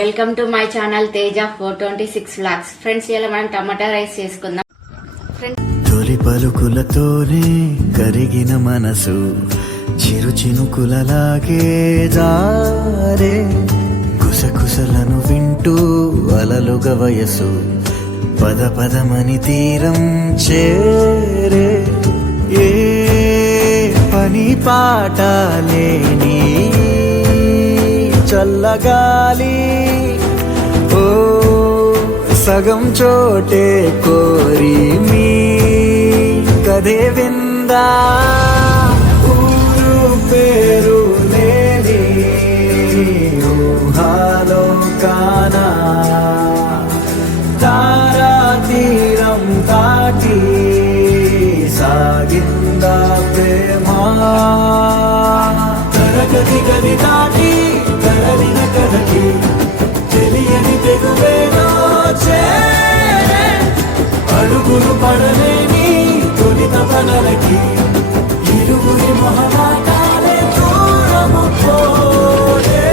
Welcome to my channel Teja 426 vlogs. Friends, ఇలా మనం టమాటా rice చేసుకుందాం. తొలి పలుకులతోనే కరిగిన మనసు చిరు చినుకులలాగే జారే కుసకుసలను వింటూ అలలుగా వయసు పద పదమని తీరం చేరే ఏ పని పాట లేని చల్లగాలి ఓ సగం చోటే కోరి మీ కదే విందా ఊరు పేరు లేని ఊహాలో కానా తారా తీరం తాటి సాగిందా ప్రేమ తరగతి గది దాటి తరలిన కథకి తెలియని తెగువేదో చేరే అడుగులు పడలేని తొలిత పనలకి ఇరుగురి మొహమాటాలే దూరము పోలే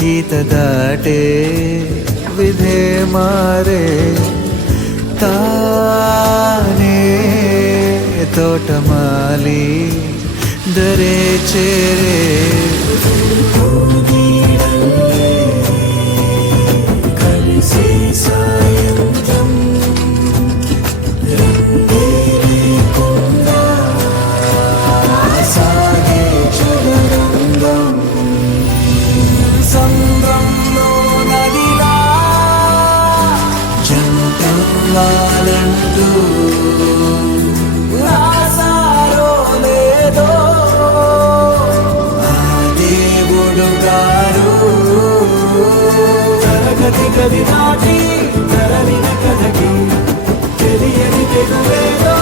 గీత దాటే విధే మారే తానే తోటమాలి దరే చేరే కలిసి సాయంత్రం సంద్రంలో నదిలా జంటూ రాసారో లేదో ఆ దేవుడు గారు తరగతి గది దాటి తరలిన కథకి తెలియని తెగువేదో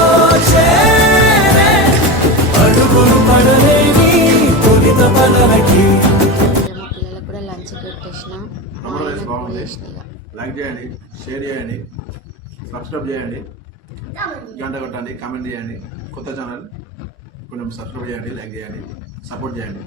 చేరే అడుగులు పడలేని తొలిత పనలకి లైక్ చేయండి, షేర్ చేయండి, సబ్స్క్రైబ్ చేయండి, గంట కొట్టండి, కామెంట్ చేయండి. కొత్త ఛానల్ కొంచెం సబ్స్క్రైబ్ చేయండి, లైక్ చేయండి, సపోర్ట్ చేయండి.